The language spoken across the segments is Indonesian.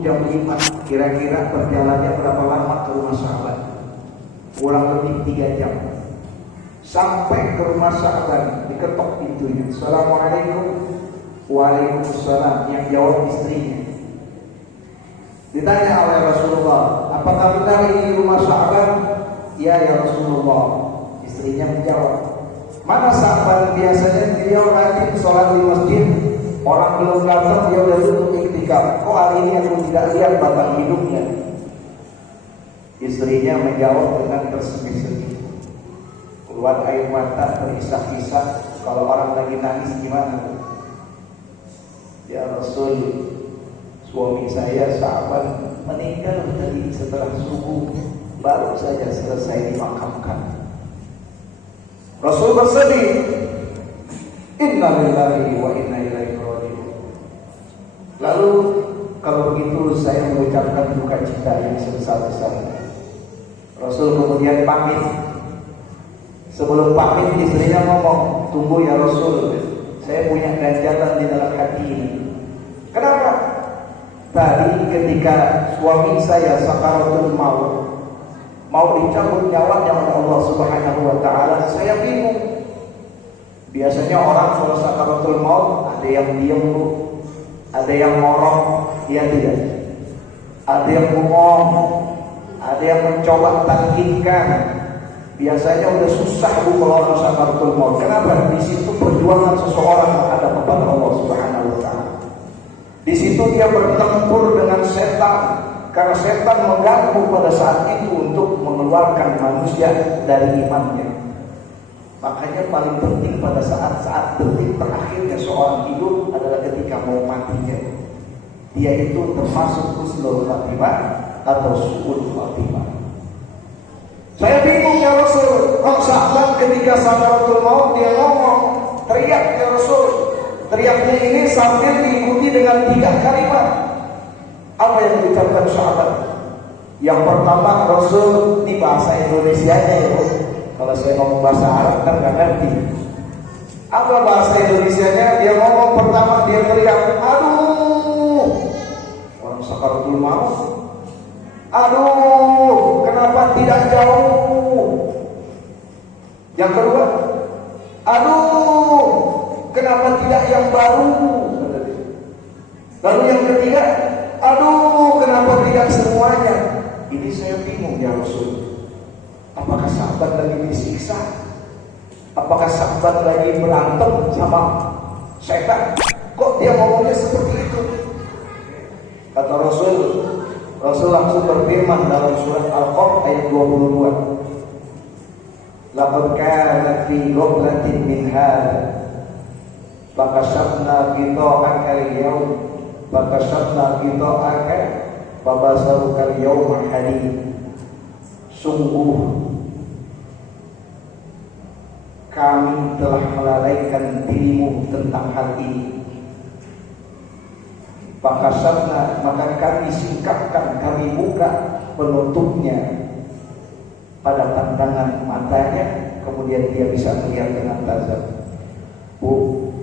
jam 5, kira-kira perjalanannya berapa lama ke rumah sahabat? Kurang lebih 3 jam. Sampai ke rumah sahabat, diketok pintunya. Assalamualaikum. Waalaikumsalam. Yang jawab istrinya. Ditanya oleh Rasulullah, apakah benar ini rumah sahabat? Ya Rasulullah. Istrinya menjawab, mana sahabat? Biasanya dia rajin sholat di masjid. Orang belum datang dia udah tutup iktikaf. Kok hari ini aku tidak lihat batang hidungnya? Istrinya menjawab dengan tersenyum-senyum, keluar air mata terisak-isak. Kalau orang lagi nangis gimana? Ya Rasul, suami saya sahabat meninggal tadi setelah subuh, baru saja selesai dimakamkan. Rasul bersedih, Inna lillahi wa inna ilaihi raji'un. Lalu kalau begitu saya mengucapkan duka cita yang sebesar-besarnya. Rasul kemudian pamit. Sebelum pamit istrinya ngomong, tunggu ya Rasul, saya punya ganjalan di dalam hati ini. Kenapa? Tadi ketika suami saya sakaratul maut, mau dicabut nyawanya oleh Allah Subhanahu wa taala, saya bingung. Biasanya orang kalau sakaratul maut ada yang diam, ada yang ngorok, ya tidak. Ada yang bengong, ada yang mencoba talkinkan. Biasanya udah susah kalau orang sakaratul maut. Kenapa? Di situ perjuangan seseorang menghadap kepada Allah Subhanahu wa taala. Di situ dia bertempur dengan setan, karena setan mengganggu pada saat itu untuk mengeluarkan manusia dari imannya. Makanya paling penting pada saat-saat detik terakhirnya seorang hidup adalah ketika mau matinya. Dia itu termasuk husnul khatimah atau su'ul khatimah. Saya bingung ya Rasul, kok sahabat ketika sakaratul maut dia ngomong, teriak ya Rasul. Teriaknya ini sambil diikuti dengan 3 kalimat. Apa yang diucapkan sahabat? Yang pertama, Rasul di bahasa Indonesianya ya. Kalau saya ngomong bahasa Arab kan nggak ngerti. Apa bahasa Indonesianya? Dia ngomong pertama, dia teriak, aduh, orang sakaratul maut. Aduh, kenapa tidak jauh? Yang kedua, aduh, kenapa tidak yang baru? Lalu yang ketiga, aduh, kenapa tidak semuanya? Ini saya bingung ya Rasul. Apakah sahabat lagi disiksa? Apakah sahabat lagi berantem sama setan? Kok dia ngomongnya seperti itu? Kata Rasul, Rasul langsung berfirman dalam surat Al-Qaf ayat 22. Laqad kanat fi ghaflatin min hadza fakashafna ghita'aka al-yawm fakashafna ghita'aka fabasaruka al-yawma hadid. Sungguh kami telah melalaikan dirimu tentang hal ini. Fakashafna, maka kami singkapkan, kami buka penutupnya pada pandangan matanya, kemudian dia bisa melihat dengan tazam.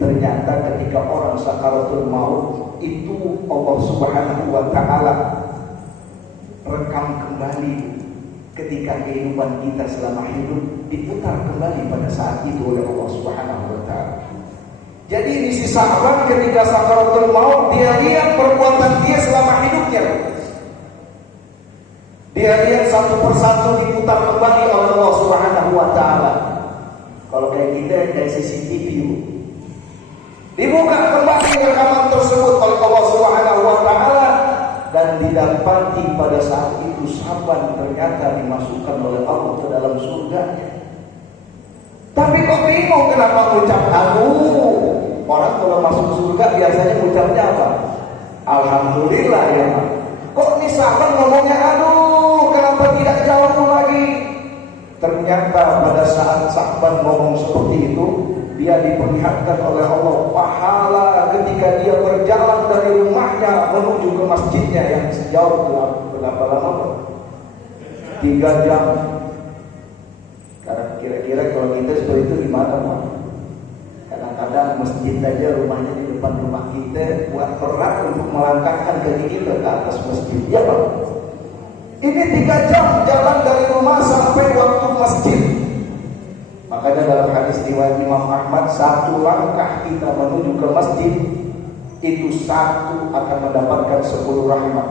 Ternyata ketika orang sakaratul maut itu Allah Subhanahu wa taala rekam kembali ketika kehidupan kita selama hidup, diputar kembali pada saat itu oleh Allah Subhanahu wa taala. Jadi di si sahabat ketika sakaratul maut, dia lihat perbuatan dia selama hidupnya. Dia lihat satu persatu diputar kembali oleh Allah Subhanahu wa taala. Kalau kayak kita dari CCTV dibuka kembali rekaman tersebut oleh Allah Subhanahu wa taala, dan didapati pada saat itu sahabat ternyata dimasukkan oleh Allah ke dalam surganya. Tapi kok bingung kenapa ucap aduh? Orang kalau masuk surga biasanya ucapnya apa? Alhamdulillah ya. Kok ini sahabat ngomongnya aduh, kenapa tidak jauh lagi? Ternyata pada saat sahabat ngomong seperti itu, dia diperlihatkan oleh Allah pahala ketika dia berjalan dari rumahnya menuju ke masjidnya yang sejauh berapa lama? 3 jam. Karena kira-kira kalau kita seperti itu gimana Pak? Kadang-kadang masjid aja rumahnya di depan rumah kita buat berat untuk melangkahkan kaki kita ke atas masjid. Ya Pak, ini 3 jam jalan dari rumah sampai waktu masjid. Makanya dalam hadis riwayat Imam Ahmad, 1 langkah kita menuju ke masjid itu 1 akan mendapatkan 10 rahmat.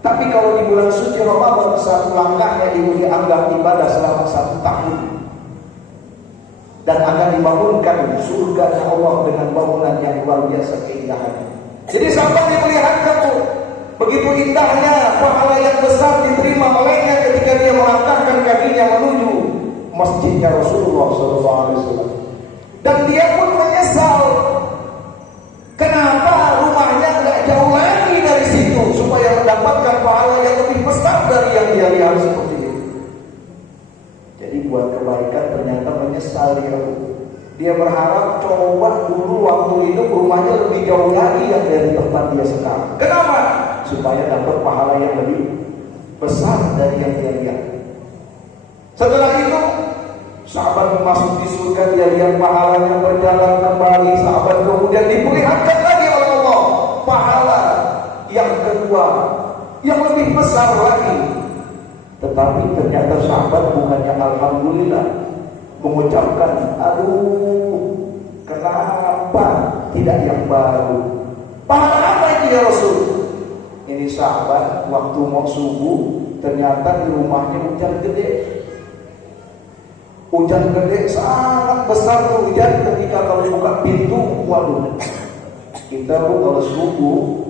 Tapi kalau di bulan suci Ramadan 1 langkahnya itu dianggap ibadah selama 1 tahun. Dan akan dibangunkan surga Allah dengan bangunan yang luar biasa keindahannya. Jadi sampai diperlihatkan begitu indahnya pahala yang besar diterima olehnya ketika dia melangkahkan kakinya menuju masjidnya Rasulullah SAW. Dan dia pun menyesal kenapa rumahnya nggak jauh lagi dari situ supaya mendapatkan pahala yang lebih besar dari yang dia lihat seperti itu. Jadi buat kebaikan ternyata menyesal dia. Dia berharap coba dulu waktu itu rumahnya lebih jauh lagi yang dari tempat dia sekarang. Kenapa? Supaya dapat pahala yang lebih besar dari yang dia lihat. Setelah itu sahabat masuk di surga, dia lihat pahalanya berjalan kembali. Sahabat kemudian diperlihatkan lagi oleh Allah pahala yang kedua yang lebih besar lagi. Tetapi ternyata sahabat bukannya alhamdulillah mengucapkan, aduh kenapa tidak yang baru? Pahala apa itu ya Rasul? Ini sahabat waktu mau subuh ternyata di rumahnya hujan gede. Hujan gede sangat besar hujan ketika kalau buka pintu, waduh. Kita kalau subuh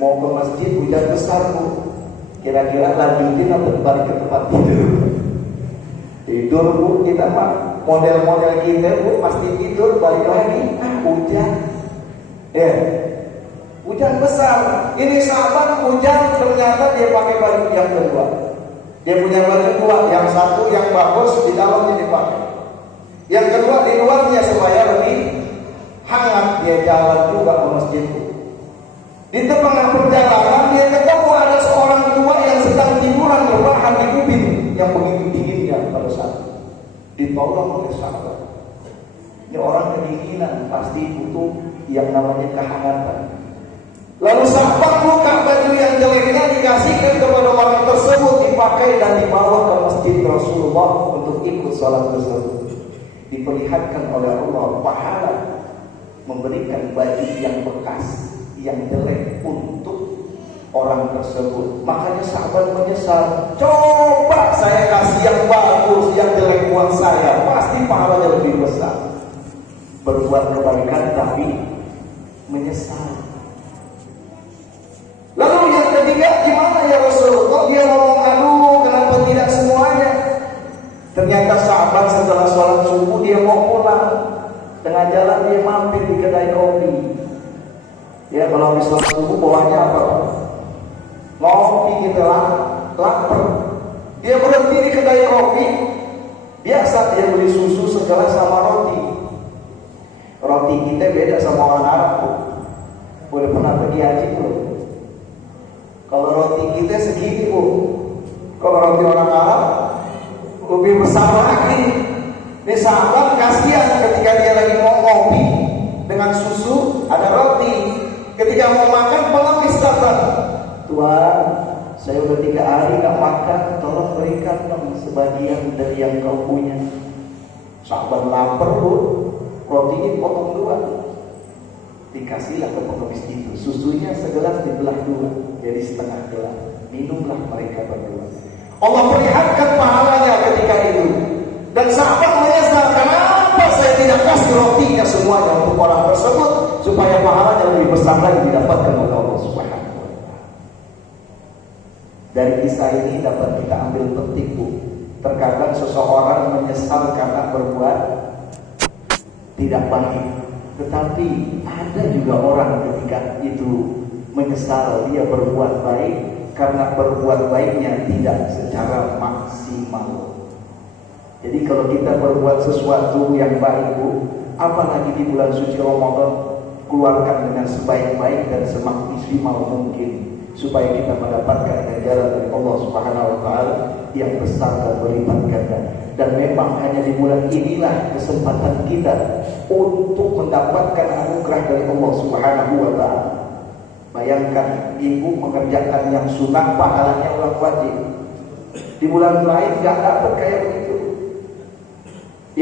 mau ke masjid hujan besar kira-kira lanjutin atau balik ke tempat tidur? Tidur kita mah model-model kita pasti tidur balik lagi hujan. Ya, hujan besar. Ini sahabat hujan ternyata dia pakai baju yang kedua. Dia punya baju 2, yang satu yang bagus di dalamnya dipakai, yang kedua di luarnya supaya lebih hangat. Dia jalan juga ke masjid. Di tengah perjalanan dia ketemu ada seorang tua yang sedang tiduran rebahan di ubin yang begitu dinginnya pada saat itu. Ditolong oleh sahabat. Ini orang kedinginan pasti butuh yang namanya kehangatan. Lalu sahabat buka baju yang jeleknya dikasihkan kepada orang tersebut, dipakai dan dibawa ke masjid Rasulullah untuk ikut sholat tersebut. Diperlihatkan oleh Allah pahala memberikan baju yang bekas, yang jelek untuk orang tersebut. Makanya sahabat menyesal, coba saya kasih yang bagus, yang jelek buat saya, pasti pahalanya lebih besar. Berbuat kebaikan tapi menyesal. Lalu yang ketiga, gimana ya Rasul? Kok dia ngomong aduh kenapa tidak semuanya? Ternyata sahabat setelah sholat subuh dia mau pulang. Tengah jalan dia mampir di kedai kopi. Ya kalau habis sholat subuh bawahnya apa? Ngopi gitu lah, lapar. Dia berhenti di kedai kopi. Biasa dia beli susu segelas sama roti. Roti kita beda sama orang Arab tuh. Boleh pernah pergi haji belum? Kalau roti kita segini kalau roti orang Arab lebih besar lagi. Ini sahabat kasihan ketika dia lagi mau ngopi dengan susu, ada roti. Ketika mau makan pengemis datang, Tuhan, saya udah 3 hari gak makan, tolong berikan dong sebagian dari yang kau punya. Sahabat lapar rotinya potong 2. Dikasihlah ke pengemis itu, susunya segelas dibelah 2, jadi setengah gelas. Minumlah mereka berdua. Allah perlihatkan pahalanya ketika itu. Dan sahabat menyesal, kenapa saya tidak kasih rotinya semuanya untuk orang tersebut supaya pahalanya lebih besar lagi didapatkan oleh Allah Subhanahu wa Ta'ala. Dari kisah ini dapat kita ambil petik terkadang seseorang menyesal karena berbuat tidak baik, tetapi ada juga orang ketika itu menyesal dia berbuat baik karena berbuat baiknya tidak secara maksimal. Jadi kalau kita berbuat sesuatu yang baik apalagi di bulan suci Ramadan, keluarkan dengan sebaik-baik dan semaksimal mungkin supaya kita mendapatkan ganjaran dari Allah Subhanahu wa Ta'ala yang besar dan berlipat ganda. Dan memang hanya di bulan inilah kesempatan kita untuk mendapatkan anugerah dari Allah Subhanahu wa Ta'ala. Bayangkan ibu mengerjakan yang sunnah pahalanya ulang wajib. Di bulan lain gak dapat kayak begitu.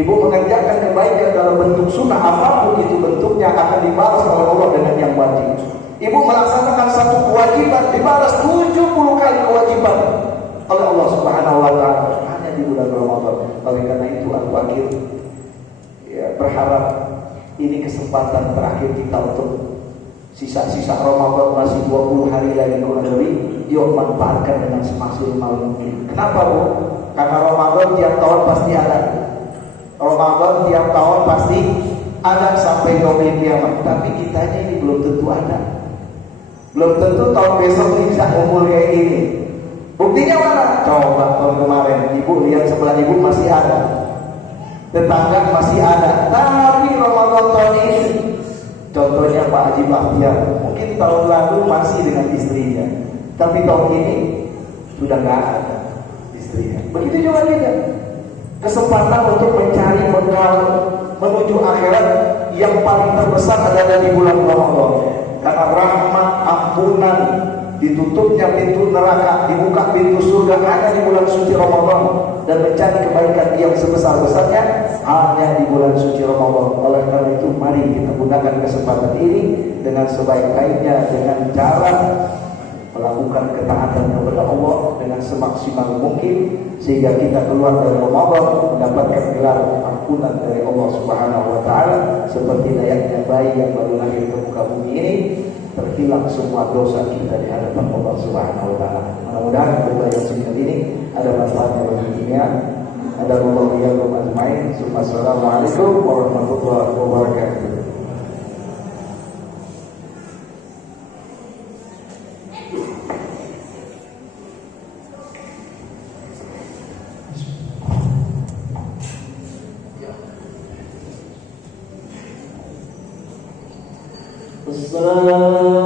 Ibu mengerjakan kebaikan dalam bentuk sunnah, apapun itu bentuknya, akan dibalas oleh Allah dengan yang wajib. Ibu melaksanakan satu kewajiban, dibalas 70 kali kewajiban oleh Allah Subhanahu wa Ta'ala hanya di bulan Ramadan. Oleh karena itu aku akhir berharap ini kesempatan terakhir kita untuk sisa-sisa Ramadan, masih 20 hari lagi kurang lebih. Yuk manfaatkan dengan semaksimal mungkin. Kenapa Bu? Karena Ramadan tiap tahun pasti ada. Ramadan tiap tahun pasti ada sampai yaumil kiamat. Tapi kitanya ini belum tentu ada. Belum tentu tahun besok bisa ngumpul kayak gini. Buktinya mana? Coba tahun kemarin ibu lihat sebelah ibu masih ada, tetangga masih ada. Tapi Ramadan tahun ini, contohnya Pak Haji Bahtiar, mungkin tahun lalu masih dengan istrinya, tapi tahun ini sudah nggak ada istrinya. Begitu juga kita. Kesempatan untuk mencari bekal menuju akhirat yang paling terbesar adalah di bulan Ramadan. Karena rahmat, ampunan, ditutupnya pintu neraka, dibuka pintu surga hanya di bulan suci Ramadan, dan mencari kebaikan yang sebesar-besarnya hanya di bulan suci Ramadan. Oleh karena itu mari kita gunakan kesempatan ini dengan sebaik-baiknya, dengan cara melakukan ketaatan kepada Allah dengan semaksimal mungkin, sehingga kita keluar dari Ramadan mendapatkan gelar ampunan dari Allah Subhanahu wa Ta'ala, seperti layaknya bayi yang baru lahir ke muka bumi ini, terhilang semua dosa kita di hadapan Allah Subhanahu wa Ta'ala. Mudah-mudahan doa yang singkat ini ada manfaatnya bagi dunia. Ada Allah yang bermajmain. Assalamualaikum warahmatullahi wabarakatuh. Assalamualaikum